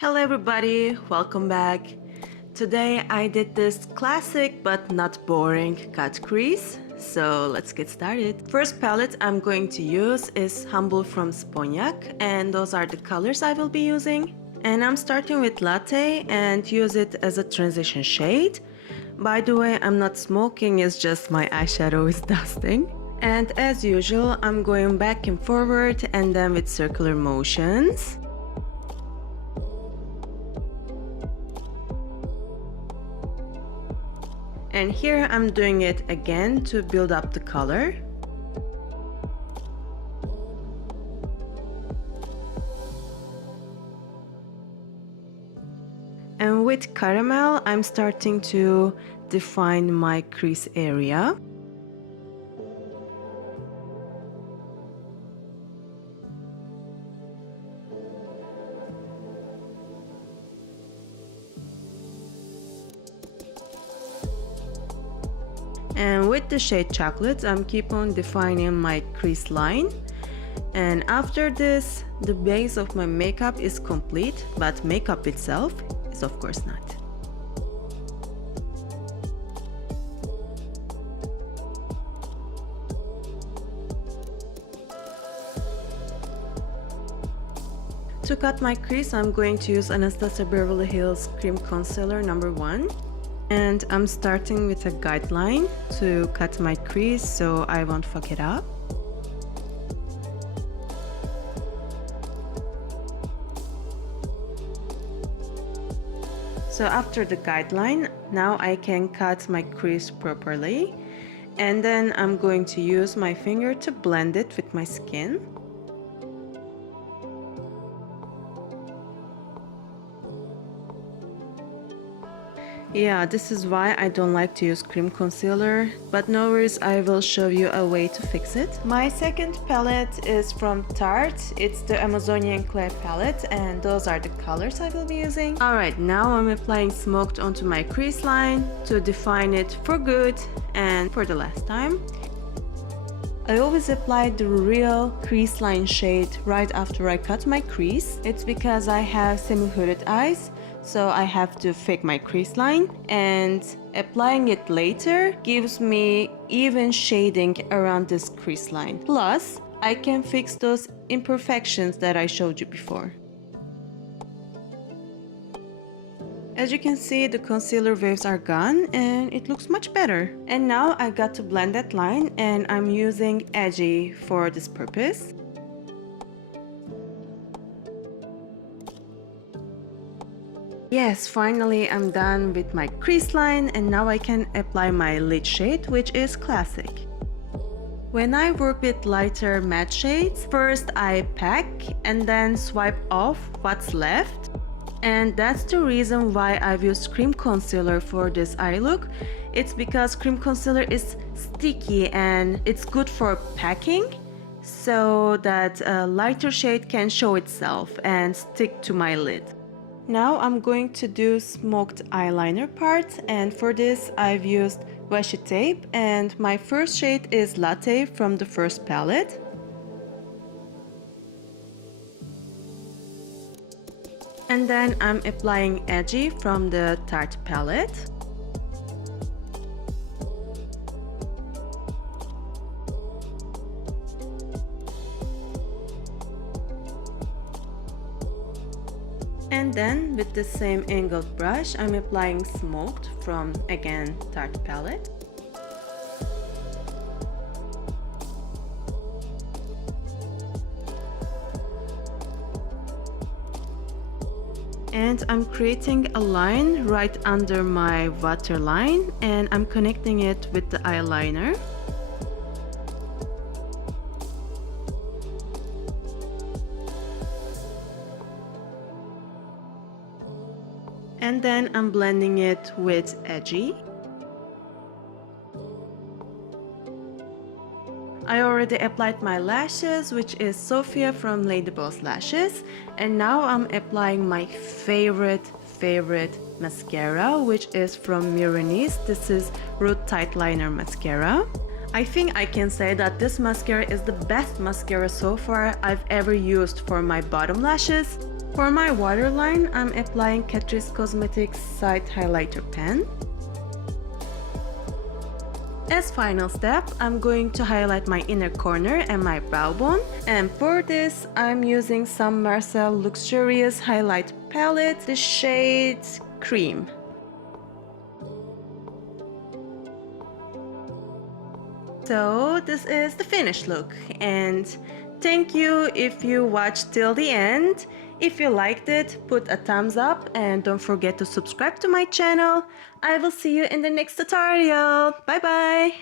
Hello everybody, welcome back. Today I did this classic but not boring cut crease. So let's get started. First palette I'm going to use is Humble from Sponyak, and those are the colors I will be using. And I'm starting with Latte and use it as a transition shade. By the way, I'm not smoking, it's just my eyeshadow is dusting. And as usual, I'm going back and forward and then with circular motions. And here I'm doing it again to build up the color. And with caramel, I'm starting to define my crease area. And with the shade Chocolate, I'm keep on defining my crease line. And after this, the base of my makeup is complete, but makeup itself is of course not. To cut my crease, I'm going to use Anastasia Beverly Hills Cream Concealer number 1. And I'm starting with a guideline to cut my crease so I won't fuck it up. So after the guideline, now I can cut my crease properly. And then I'm going to use my finger to blend it with my skin. Yeah, this is why I don't like to use cream concealer, but no worries, I will show you a way to fix it. My second palette is from Tarte. It's the Amazonian Clay palette, and those are the colors I will be using. Alright, now I'm applying Smoked onto my crease line to define it for good and for the last time. I always apply the real crease line shade right after I cut my crease. It's because I have semi-hooded eyes, so I have to fake my crease line, and applying it later gives me even shading around this crease line. Plus, I can fix those imperfections that I showed you before. As you can see, the concealer waves are gone and it looks much better. And now I got to blend that line, and I'm using Edgy for this purpose. Yes, finally I'm done with my crease line, and now I can apply my lid shade, which is Classic. When I work with lighter matte shades, first I pack and then swipe off what's left. And that's the reason why I've used cream concealer for this eye look. It's because cream concealer is sticky and it's good for packing, so that a lighter shade can show itself and stick to my lid. Now I'm going to do smoked eyeliner part, and for this I've used washi tape, and my first shade is Latte from the first palette. And then I'm applying Edgy from the Tarte palette. And then with the same angled brush, I'm applying Smoked from, again, Tarte palette. And I'm creating a line right under my waterline, and I'm connecting it with the eyeliner. And then I'm blending it with Edgy. I already applied my lashes, which is Sophia from Lady Boss Lashes. And now I'm applying my favorite mascara, which is from Mirenis. This is Root Tight Liner Mascara. I think I can say that this mascara is the best mascara so far I've ever used for my bottom lashes. For my waterline, I'm applying Catrice Cosmetics Side Highlighter Pen. As final step, I'm going to highlight my inner corner and my brow bone. And for this, I'm using some Marcel Luxurious Highlight Palette, the shade Cream. So this is the finished look, and thank you if you watched till the end. If you liked it, put a thumbs up and don't forget to subscribe to my channel. I will see you in the next tutorial. Bye bye!